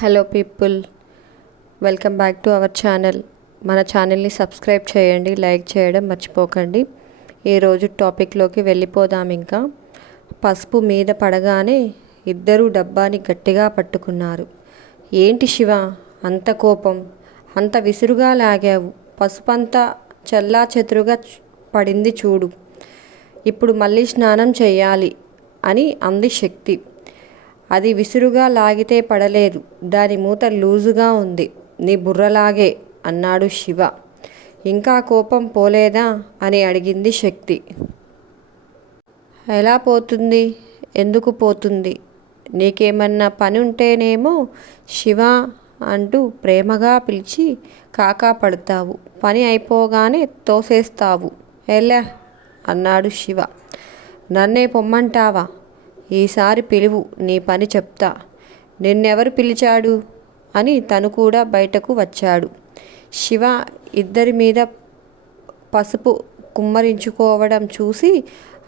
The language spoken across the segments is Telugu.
Hello people, welcome back to our channel. మన ఛానల్ని సబ్స్క్రైబ్ చేయండి, లైక్ చేయడం మర్చిపోకండి. ఈరోజు టాపిక్లోకి వెళ్ళిపోదాం. ఇంకా పసుపు మీద పడగానే ఇద్దరు డబ్బాని గట్టిగా పట్టుకున్నారు. ఏంటి శివ, అంత కోపం, అంత విసురుగా లాగావు? పసుపంతా చల్లా చెదురుగా పడింది చూడు. ఇప్పుడు మళ్ళీ స్నానం చేయాలి అని అంది శక్తి. అది విసురుగా లాగితే పడలేదు, దాని మూత లూజుగా ఉంది, నీ బుర్రలాగే అన్నాడు శివ. ఇంకా కోపం పోలేదా అని అడిగింది శక్తి. ఎలా పోతుంది? ఎందుకు పోతుంది? నీకేమన్నా పని ఉంటేనేమో శివ అంటూ ప్రేమగా పిలిచి కాకా పడతావు, పని అయిపోగానే తోసేస్తావు. ఎలా అన్నాడు శివ. నన్నే పొమ్మంటావా? ఈసారి పిలువు, నీ పని చెప్తా. నిన్నెవరు పిలిచాడు అని తను కూడా బయటకు వచ్చాడు. శివ ఇద్దరి మీద పసుపు కుమ్మరించుకోవడం చూసి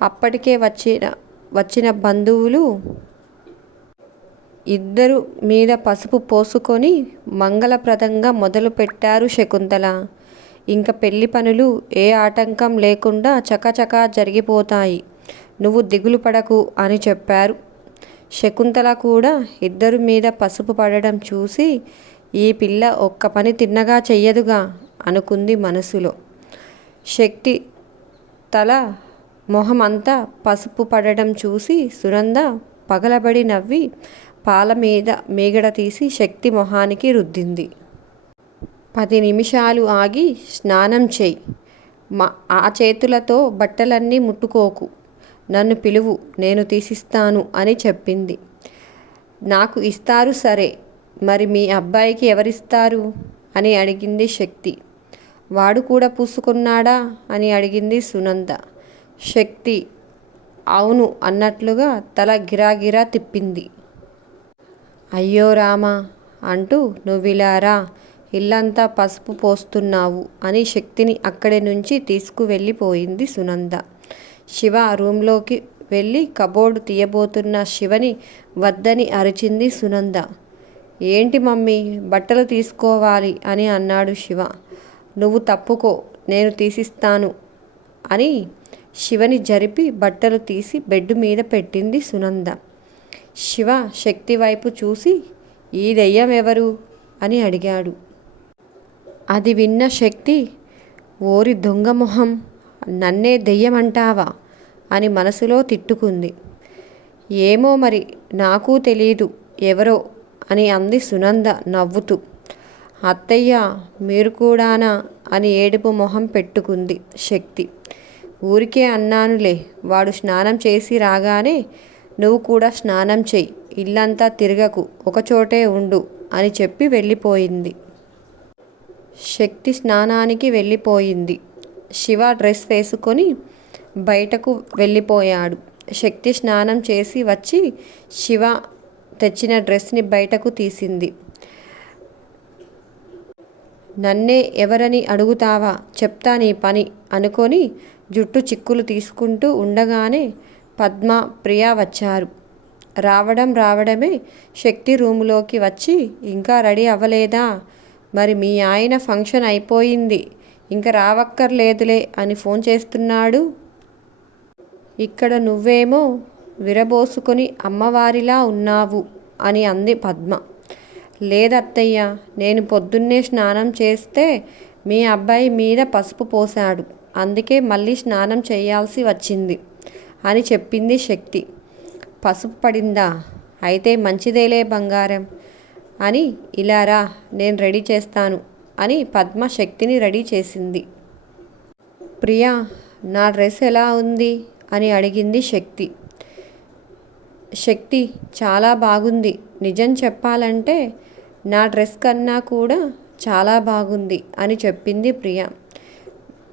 అప్పటికే వచ్చిన బంధువులు ఇద్దరు మీద పసుపు పోసుకొని మంగళప్రదంగా మొదలుపెట్టారు. శకుంతల, ఇంక పెళ్లి పనులు ఏ ఆటంకం లేకుండా చకచకా జరిగిపోతాయి, నువ్వు దిగులు పడకు అని చెప్పారు. శకుంతల కూడా ఇద్దరు మీద పసుపు పడడం చూసి ఈ పిల్ల ఒక్క పని తిన్నగా చెయ్యదుగా అనుకుంది మనసులో. శక్తి తల మొహం అంతా పసుపు పడడం చూసి సునంద పగలబడి నవ్వి పాల మీద మీగడ తీసి శక్తి మొహానికి రుద్దింది. 10 నిమిషాలు ఆగి స్నానం చెయ్యి, ఆ చేతులతో బట్టలన్నీ ముట్టుకోకు, నన్ను పిలువు, నేను తీసిస్తాను అని చెప్పింది. నాకు ఇస్తారు సరే, మరి మీ అబ్బాయికి ఎవరిస్తారు అని అడిగింది శక్తి. వాడు కూడా పూసుకున్నాడా అని అడిగింది సునంద. శక్తి అవును అన్నట్లుగా తల గిరాగిరా తిప్పింది. అయ్యో రామా అంటూ నువ్విలారా, ఇల్లంతా పసుపు పోస్తున్నావు అని శక్తిని అక్కడి నుంచి తీసుకువెళ్ళిపోయింది సునంద. శివ రూంలోకి వెళ్ళి కబోర్డు తీయబోతున్న శివని వద్దని అరిచింది సునంద. ఏంటి మమ్మీ, బట్టలు తీసుకోవాలి అని అన్నాడు శివ. నువ్వు తప్పుకో, నేను తీసిస్తాను అని శివని జరిపి బట్టలు తీసి బెడ్ మీద పెట్టింది సునంద. శివ శక్తి వైపు చూసి ఈ దెయ్యం ఎవరు అని అడిగాడు. అది విన్న శక్తి, ఓరి దొంగ మొహం, నన్నే దెయ్యమంటావా అని మనసులో తిట్టుకుంది. ఏమో మరి, నాకు తెలీదు ఎవరో అని అంది సునంద నవ్వుతూ. అత్తయ్య మీరు కూడానా అని ఏడుపు మొహం పెట్టుకుంది శక్తి. ఊరికే అన్నానులే, వాడు స్నానం చేసి రాగానే నువ్వు కూడా స్నానం చెయ్యి, ఇల్లంతా తిరగకు, ఒకచోటే ఉండు అని చెప్పి వెళ్ళిపోయింది. శక్తి స్నానానికి వెళ్ళిపోయింది. శివ డ్రెస్ వేసుకొని బయటకు వెళ్ళిపోయాడు. శక్తి స్నానం చేసి వచ్చి శివ తెచ్చిన డ్రెస్ని బయటకు తీసింది. నన్నే ఎవరని అడుగుతావా, చెప్తా నీ పని అనుకొని జుట్టు చిక్కులు తీసుకుంటూ ఉండగానే పద్మ, ప్రియా వచ్చారు. రావడమే శక్తి రూములోకి వచ్చి, ఇంకా రెడీ అవ్వలేదా? మరి మీ ఆయన ఫంక్షన్ అయిపోయింది, ఇంకా రావక్కర్లేదులే అని ఫోన్ చేస్తున్నాడు. ఇక్కడ నువ్వేమో విరబోసుకొని అమ్మవారిలా ఉన్నావు అని అంది పద్మ. లేదత్తయ్య, నేను పొద్దున్నే స్నానం చేస్తే మీ అబ్బాయి మీద పసుపు పోశాడు, అందుకే మళ్ళీ స్నానం చేయాల్సి వచ్చింది అని చెప్పింది శక్తి. పసుపు పడిందా? అయితే మంచిదేలే బంగారం అని ఇలారా, నేను రెడీ చేస్తాను అని పద్మ శక్తిని రెడీ చేసింది. ప్రియా, నా డ్రెస్ ఎలా ఉంది అని అడిగింది శక్తి. శక్తి చాలా బాగుంది, నిజం చెప్పాలంటే నా డ్రెస్ కన్నా కూడా చాలా బాగుంది అని చెప్పింది ప్రియా.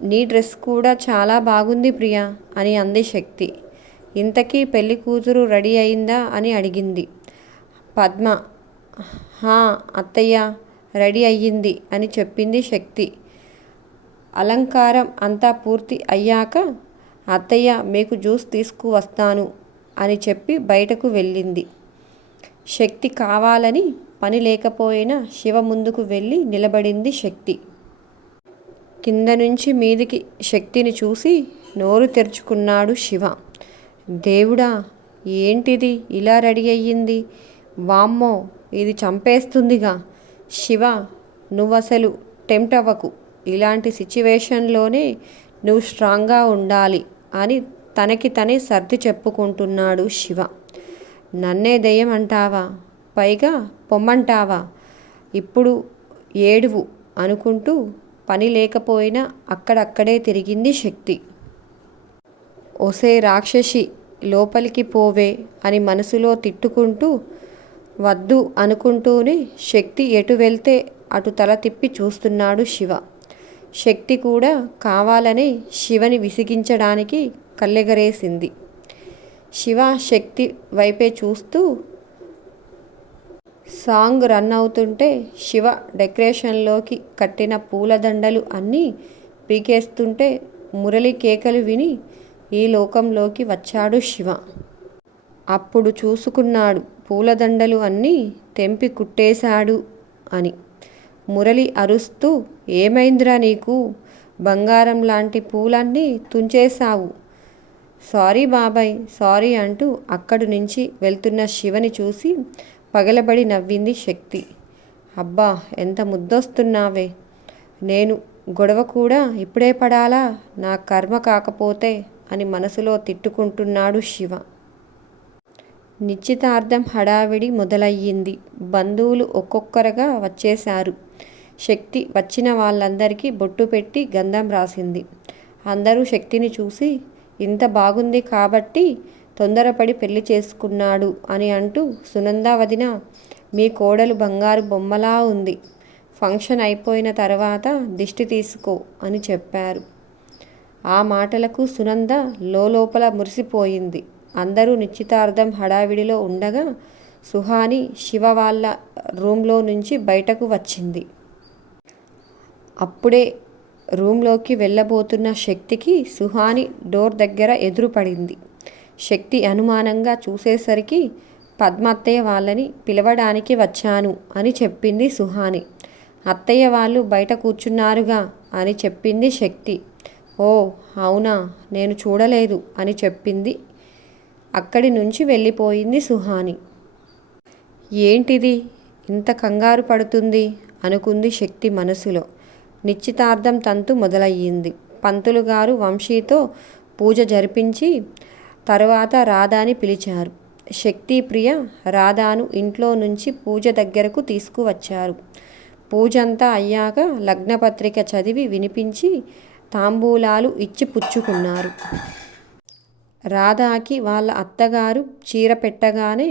నీ డ్రెస్ కూడా చాలా బాగుంది ప్రియా అని అంది శక్తి. ఇంతకీ పెళ్లి కూతురు రెడీ అయిందా అని అడిగింది పద్మ. హా అత్తయ్య, రెడీ అయ్యింది అని చెప్పింది శక్తి. అలంకారం అంతా పూర్తి అయ్యాక అత్తయ్య మీకు జ్యూస్ తీసుకువస్తాను అని చెప్పి బయటకు వెళ్ళింది. శక్తి కావాలని పని లేకపోయినా శివ ముందుకు వెళ్ళి నిలబడింది శక్తి. కింద నుంచి మీదికి శక్తిని చూసి నోరు తెరుచుకున్నాడు శివ. దేవుడా, ఏంటిది ఇలా రెడీ అయ్యింది? వామ్మో, ఇది చంపేస్తుందిగా. శివ, నువ్వసలు టెంప్ట్ అవ్వకు. ఇలాంటి సిచ్యువేషన్లోనే నువ్వు స్ట్రాంగ్గా ఉండాలి అని తనకి తనే సర్ది చెప్పుకుంటున్నాడు శివ. నన్నే దెయ్యం అంటావా? పైగా పొమ్మంటావా? ఇప్పుడు ఏడువు అనుకుంటూ పని లేకపోయినా అక్కడక్కడే తిరిగింది శక్తి. ఒసే రాక్షసి, లోపలికి పోవే అని మనసులో తిట్టుకుంటూ వద్దు అనుకుంటూనే శక్తి ఎటు వెళ్తే అటు తల తిప్పి చూస్తున్నాడు శివ. శక్తి కూడా కావాలనే శివని విసిగించడానికి కళ్ళెగరేసింది. శివ శక్తి వైపే చూస్తూ సాంగ్ రన్ అవుతుంటే శివ డెకరేషన్లోకి కట్టిన పూలదండలు అన్నీ పీకేస్తుంటే మురళి కేకలు విని ఈ లోకంలోకి వచ్చాడు శివ. అప్పుడు చూసుకున్నాడు పూలదండలు అన్నీ తెంపి కుట్టేశాడు అని. మురళి అరుస్తూ, ఏమైందిరా నీకు? బంగారం లాంటి పూలన్నీ తుంచేశావు. సారీ బాబాయ్, సారీ అంటూ అక్కడి నుంచి వెళ్తున్న శివని చూసి పగలబడి నవ్వింది శక్తి. అబ్బా, ఎంత ముద్దొస్తున్నావే. నేను గొడవ కూడా ఇప్పుడే పడాలా? నా కర్మ కాకపోతే అని మనసులో తిట్టుకుంటున్నాడు శివ. నిశ్చితార్థం హడావిడి మొదలయ్యింది. బంధువులు ఒక్కొక్కరుగా వచ్చేశారు. శక్తి వచ్చిన వాళ్ళందరికీ బొట్టు పెట్టి గంధం రాసింది. అందరూ శక్తిని చూసి ఇంత బాగుంది కాబట్టి తొందరపడి పెళ్లి చేసుకున్నాడు అని అంటూ, సునంద వదిన, మీ కోడలు బంగారు బొమ్మలా ఉంది. ఫంక్షన్ అయిపోయిన తర్వాత దిష్టి తీసుకో అని చెప్పారు. ఆ మాటలకు సునంద లోపల మురిసిపోయింది. అందరూ నిశ్చితార్థం హడావిడిలో ఉండగా సుహాని శివ వాళ్ళ రూమ్లో నుంచి బయటకు వచ్చింది. అప్పుడే రూమ్లోకి వెళ్ళబోతున్న శక్తికి సుహాని డోర్ దగ్గర ఎదురుపడింది. శక్తి అనుమానంగా చూసేసరికి పద్మ అత్తయ్య వాళ్ళని పిలవడానికి వచ్చాను అని చెప్పింది సుహాని. అత్తయ్య వాళ్ళు బయట కూర్చున్నారుగా అని చెప్పింది శక్తి. ఓ అవునా, నేను చూడలేదు అని చెప్పింది. అక్కడి నుంచి వెళ్ళిపోయింది సుహాని. ఏంటిది ఇంత కంగారు పడుతుంది అనుకుంది శక్తి మనసులో. నిశ్చితార్థం తంతు మొదలయ్యింది. పంతులు గారు వంశీతో పూజ జరిపించి తరువాత రాధాని పిలిచారు. శక్తి ప్రియ రాధాను ఇంట్లో నుంచి పూజ దగ్గరకు తీసుకువచ్చారు. పూజంతా అయ్యాక లగ్నపత్రిక చదివి వినిపించి తాంబూలాలు ఇచ్చి పుచ్చుకున్నారు. రాధాకి వాళ్ళ అత్తగారు చీర పెట్టగానే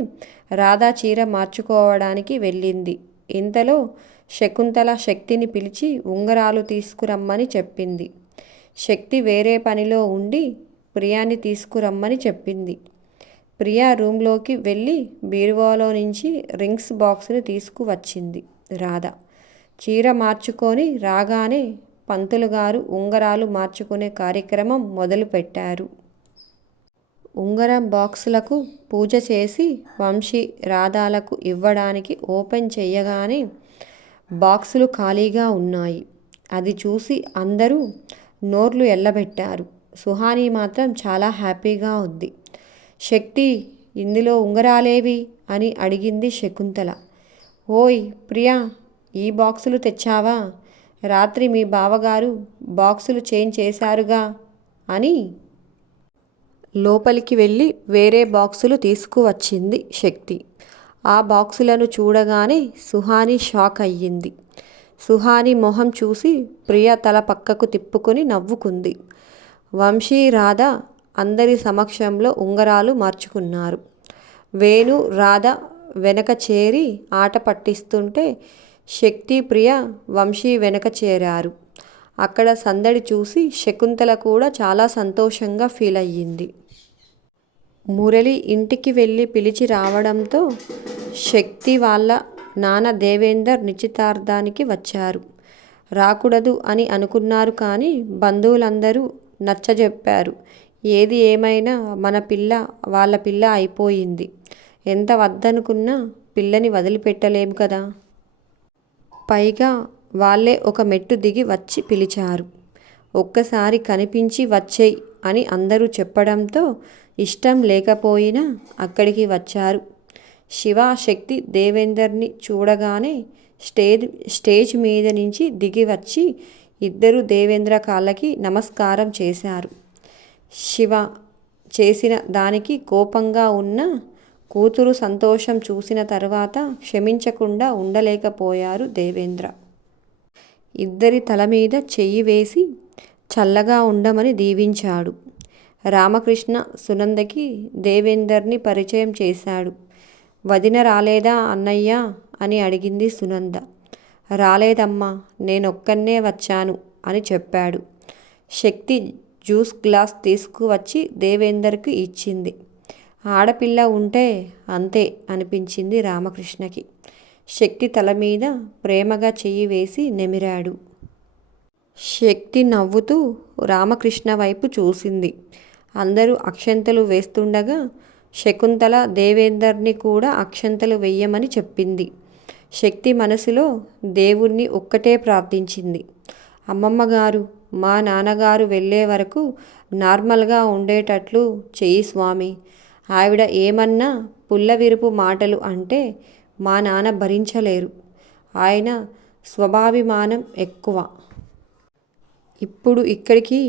రాధా చీర మార్చుకోవడానికి వెళ్ళింది. ఇంతలో శకుంతల శక్తిని పిలిచి ఉంగరాలు తీసుకురమ్మని చెప్పింది. శక్తి వేరే పనిలో ఉండి ప్రియాని తీసుకురమ్మని చెప్పింది. ప్రియా రూమ్లోకి వెళ్ళి బీరువాలో నుంచి రింగ్స్ బాక్స్ని తీసుకువచ్చింది. రాధ చీర మార్చుకొని రాగానే పంతులు గారు ఉంగరాలు మార్చుకునే కార్యక్రమం మొదలుపెట్టారు. ఉంగరం బాక్సులకు పూజ చేసి వంశీ రాధాలకు ఇవ్వడానికి ఓపెన్ చెయ్యగానే బాక్సులు ఖాళీగా ఉన్నాయి. అది చూసి అందరూ నోర్లు ఎల్లబెట్టారు. సుహాని మాత్రం చాలా హ్యాపీగా ఉంది. శక్తి, ఇందులో ఉంగరాలేవి అని అడిగింది శకుంతల. ఓయ్ ప్రియా, ఈ బాక్సులు తెచ్చావా? రాత్రి మీ బావగారు బాక్సులు చేంజ్ చేశారుగా అని లోపలికి వెళ్ళి వేరే బాక్సులు తీసుకువచ్చింది శక్తి. ఆ బాక్సులను చూడగానే సుహాని షాక్ అయ్యింది. సుహాని మొహం చూసి ప్రియ తల పక్కకు తిప్పుకొని నవ్వుకుంది. వంశీ రాధ అందరి సమక్షంలో ఉంగరాలు మార్చుకున్నారు. వేణు రాధ వెనక చేరి ఆట పట్టిస్తుంటే శక్తి ప్రియ వంశీ వెనక చేరారు. అక్కడ సందడి చూసి శకుంతల కూడా చాలా సంతోషంగా ఫీల్ అయ్యింది. మురళి ఇంటికి వెళ్ళి పిలిచి రావడంతో శక్తి వాళ్ళ నాన్న దేవేందర్ నిశ్చితార్థానికి వచ్చారు. రాకూడదు అని అనుకున్నారు కానీ బంధువులందరూ నచ్చజెప్పారు. ఏది ఏమైనా మన పిల్ల వాళ్ళ పిల్ల అయిపోయింది. ఎంత వద్దనుకున్నా పిల్లని వదిలిపెట్టలేము కదా. పైగా వాళ్ళే ఒక మెట్టు దిగి వచ్చి పిలిచారు. ఒక్కసారి కనిపించి వచ్చేయ్ అని అందరూ చెప్పడంతో ఇష్టం లేకపోయినా అక్కడికి వచ్చారు. శివ, శక్తి దేవేందర్ని చూడగానే స్టేజ్ మీద నుంచి దిగి వచ్చి ఇద్దరు దేవేంద్ర కాళ్ళకి నమస్కారం చేశారు. శివ చేసిన దానికి కోపంగా ఉన్న కూతురు సంతోషం చూసిన తర్వాత క్షమించకుండా ఉండలేకపోయారు దేవేంద్ర. ఇద్దరి తల మీద చెయ్యి వేసి చల్లగా ఉండమని దీవించాడు. రామకృష్ణ సునందకి దేవేందర్ని పరిచయం చేశాడు. వదిన రాలేదా అన్నయ్య అని అడిగింది సునంద. రాలేదమ్మా, నేనొక్కన్నే వచ్చాను అని చెప్పాడు. శక్తి జ్యూస్ గ్లాస్ తీసుకువచ్చి దేవేందర్కి ఇచ్చింది. ఆడపిల్ల ఉంటే అంతే అనిపించింది రామకృష్ణకి. శక్తి తల మీద ప్రేమగా చెయ్యి వేసి నెమిరాడు. శక్తి నవ్వుతూ రామకృష్ణ వైపు చూసింది. అందరూ అక్షంతలు వేస్తుండగా శకుంతల దేవేందర్ని కూడా అక్షంతలు వెయ్యమని చెప్పింది. శక్తి మనసులో దేవుణ్ణి ఒక్కటే ప్రార్థించింది. అమ్మమ్మగారు, మా నాన్నగారు వెళ్ళే వరకు నార్మల్గా ఉండేటట్లు చెయ్యి స్వామి. ఆవిడ ఏమన్నా పుల్లవిరుపు మాటలు అంటే మా నాన్న భరించలేరు. ఆయన స్వాభిమానం ఎక్కువ. ఇప్పుడు ఇక్కడికి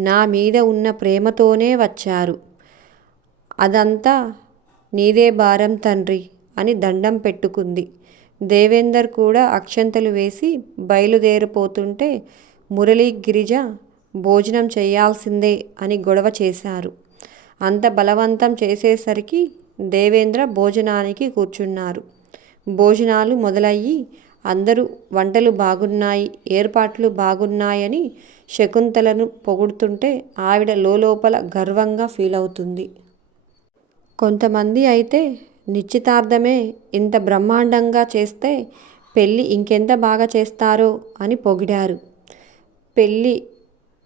నా మీద ఉన్న ప్రేమతోనే వచ్చారు. అదంతా నీదే భారం తండ్రి అని దండం పెట్టుకుంది. దేవేందర్ కూడా అక్షంతలు వేసి బయలుదేరిపోతుంటే మురళి, గిరిజ భోజనం చేయాల్సిందే అని గొడవ చేశారు. అంత బలవంతం చేసేసరికి దేవేంద్ర భోజనానికి కూర్చున్నారు. భోజనాలు మొదలయ్యి అందరూ వంటలు బాగున్నాయి, ఏర్పాట్లు బాగున్నాయని శకుంతలను పొగుడుతుంటే ఆవిడ లోపల గర్వంగా ఫీల్ అవుతుంది. కొంతమంది అయితే నిశ్చితార్థమే ఇంత బ్రహ్మాండంగా చేస్తే పెళ్ళి ఇంకెంత బాగా చేస్తారో అని పొగిడారు. పెళ్ళి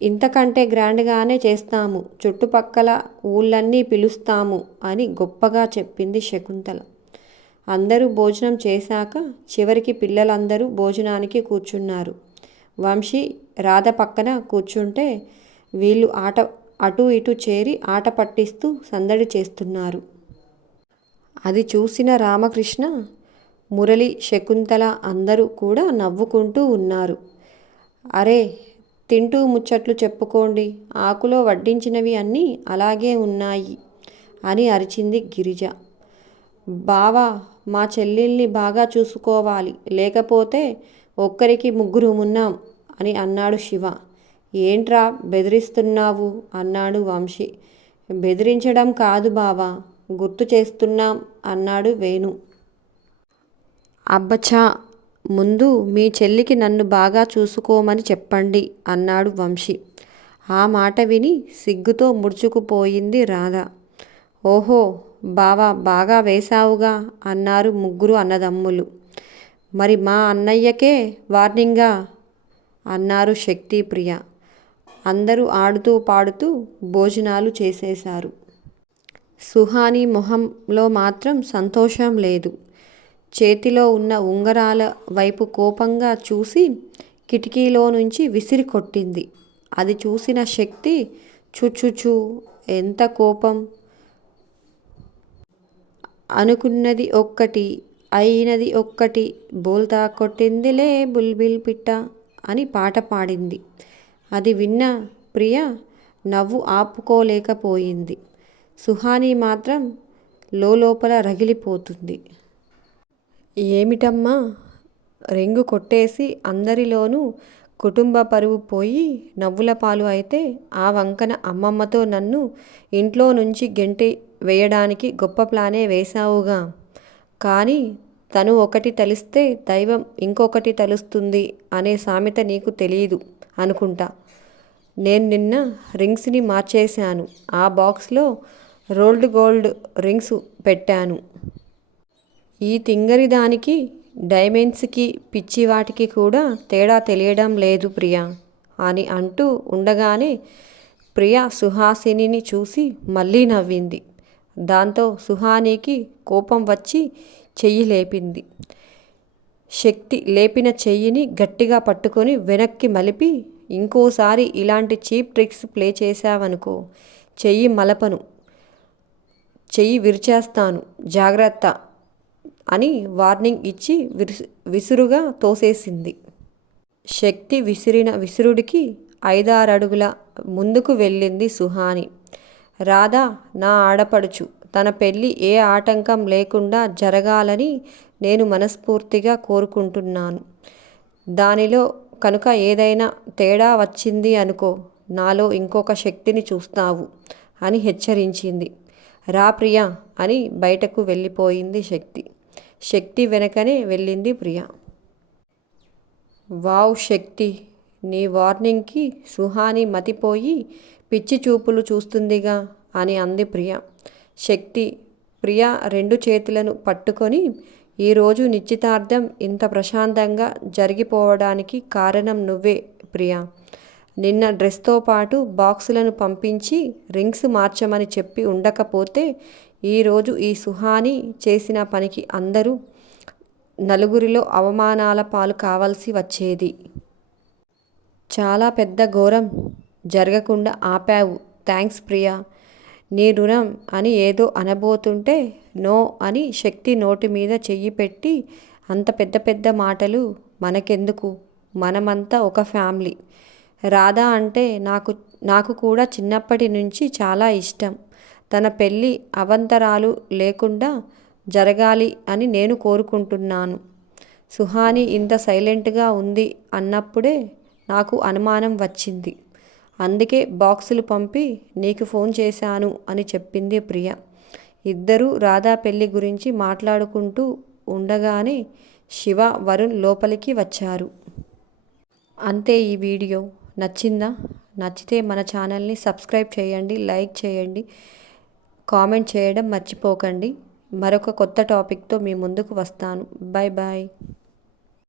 ఇంతకంటే గ్రాండ్గానే చేస్తాము, చుట్టుపక్కల ఊళ్ళన్నీ పిలుస్తాము అని గొప్పగా చెప్పింది శకుంతల. అందరూ భోజనం చేశాక చివరికి పిల్లలందరూ భోజనానికి కూర్చున్నారు. వంశీ రాధ పక్కన కూర్చుంటే వీళ్ళు అటు ఇటు చేరి ఆట పట్టిస్తూ సందడి చేస్తున్నారు. అది చూసిన రామకృష్ణ, మురళి, శకుంతల అందరూ కూడా నవ్వుకుంటూ ఉన్నారు. అరే, తింటూ ముచ్చట్లు చెప్పుకోండి, ఆకులో వడ్డించినవి అన్నీ అలాగే ఉన్నాయి అని అరిచింది గిరిజ. బావా, మా చెల్లెల్ని బాగా చూసుకోవాలి, లేకపోతే ఒక్కరికి ముగ్గురు ఉన్నాం అని అన్నాడు శివ. ఏంట్రా బెదిరిస్తున్నావు అన్నాడు వంశీ. బెదిరించడం కాదు బావా, గుర్తు చేస్తున్నాం అన్నాడు వేణు. అబ్బచ్చా, ముందు మీ చెల్లికి నన్ను బాగా చూసుకోమని చెప్పండి అన్నాడు వంశీ. ఆ మాట విని సిగ్గుతో ముడుచుకుపోయింది రాధ. ఓహో బావా, బాగా వేశావుగా అన్నారు ముగ్గురు అన్నదమ్ములు. మరి మా అన్నయ్యకే వార్నింగా అన్నారు శక్తి, ప్రియ. అందరూ ఆడుతూ పాడుతూ భోజనాలు చేసేశారు. సుహాని మొహంలో మాత్రం సంతోషం లేదు. చేతిలో ఉన్న ఉంగరాల వైపు కోపంగా చూసి కిటికీలో నుంచి విసిరి కొట్టింది. అది చూసిన శక్తి, చుచుచూ ఎంత కోపం! అనుకున్నది ఒక్కటి, అయినది ఒక్కటి, బోల్తా కొట్టిందిలే బుల్బిల్ పిట్ట అని పాట పాడింది. అది విన్న ప్రియ నవ్వు ఆపుకోలేకపోయింది. సుహాని మాత్రం లోపల రగిలిపోతుంది. ఏమిటమ్మా, రింగు కొట్టేసి అందరిలోనూ కుటుంబ పరువు పోయి నవ్వుల పాలు అయితే ఆ వంకన అమ్మమ్మతో నన్ను ఇంట్లో నుంచి గెంటి వేయడానికి గొప్ప ప్లానే వేశావుగా. కానీ తను ఒకటి తలిస్తే దైవం ఇంకొకటి తలుస్తుంది అనే సామెత నీకు తెలీదు అనుకుంటా. నేను నిన్న రింగ్స్ని మార్చేశాను. ఆ బాక్స్లో రోల్డ్ గోల్డ్ రింగ్స్ పెట్టాను. ఈ తింగరి దానికి డైమండ్స్కి పిచ్చి వాటికి కూడా తేడా తెలియడం లేదు ప్రియా అని అంటూ ఉండగానే ప్రియ సుహాసినిని చూసి మళ్ళీ నవ్వింది. దాంతో సుహానికి కోపం వచ్చి చెయ్యి లేపింది. శక్తి లేపిన చెయ్యిని గట్టిగా పట్టుకొని వెనక్కి మలిపి, ఇంకోసారి ఇలాంటి చీప్ ట్రిక్స్ ప్లే చేశావనుకో చెయ్యి మలపను, చెయ్యి విరిచేస్తాను, జాగ్రత్త అని వార్నింగ్ ఇచ్చి విసురుగా తోసేసింది. శక్తి విసిరిన విసురుడికి 5-6 అడుగుల ముందుకు వెళ్ళింది సుహాని. రాధ నా ఆడపడుచు, తన పెళ్ళి ఏ ఆటంకం లేకుండా జరగాలని నేను మనస్ఫూర్తిగా కోరుకుంటున్నాను. దానిలో కనుక ఏదైనా తేడా వచ్చింది అనుకో నాలో ఇంకొక శక్తిని చూస్తావు అని హెచ్చరించింది. రా ప్రియా అని బయటకు వెళ్ళిపోయింది శక్తి. శక్తి వెనకనే వెళ్ళింది ప్రియ. వావ్ శక్తి, నీ వార్నింగ్కి సుహాని మతిపోయి పిచ్చి చూపులు చూస్తుందిగా అని అంది ప్రియ. శక్తి ప్రియ 2 చేతులను పట్టుకొని, ఈరోజు నిశ్చితార్థం ఇంత ప్రశాంతంగా జరిగిపోవడానికి కారణం నువ్వే ప్రియా. నిన్న డ్రెస్తో పాటు బాక్సులను పంపించి రింగ్స్ మార్చమని చెప్పి ఉండకపోతే ఈరోజు ఈ సుహాని చేసిన పనికి అందరూ నలుగురిలో అవమానాల పాలు కావాల్సి వచ్చేది. చాలా పెద్ద ఘోరం జరగకుండా ఆపావు. థ్యాంక్స్ ప్రియా. నీ రుణం అని ఏదో అనబోతుంటే నో అని శక్తి నోటి మీద చెయ్యి పెట్టి, అంత పెద్ద పెద్ద మాటలు మనకెందుకు, మనమంతా ఒక ఫ్యామిలీ. రాధ అంటే నాకు కూడా చిన్నప్పటి నుంచి చాలా ఇష్టం. తన పెళ్ళి అవంతరాలు లేకుండా జరగాలి అని నేను కోరుకుంటున్నాను. సుహాని ఇంత సైలెంట్గా ఉంది అన్నప్పుడే నాకు అనుమానం వచ్చింది. అందుకే బాక్సులు పంపి నీకు ఫోన్ చేశాను అని చెప్పింది ప్రియ. ఇద్దరూ రాధా పెళ్లి గురించి మాట్లాడుకుంటూ ఉండగానే శివ, వరుణ్ లోపలికి వచ్చారు. అంతే ఈ వీడియో. నచ్చిందా? నచ్చితే మన ఛానల్ని సబ్స్క్రైబ్ చేయండి, లైక్ చేయండి, కామెంట్ చేయడం మర్చిపోకండి. మరొక కొత్త టాపిక్తో మీ ముందుకు వస్తాను. Bye bye.